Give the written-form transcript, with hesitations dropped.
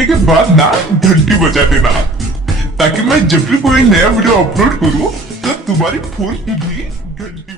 करने के बाद ना घंटी बजा देना, ताकि मैं जब भी कोई नया वीडियो अपलोड करूं तो तुम्हारी फोन की भी घंटी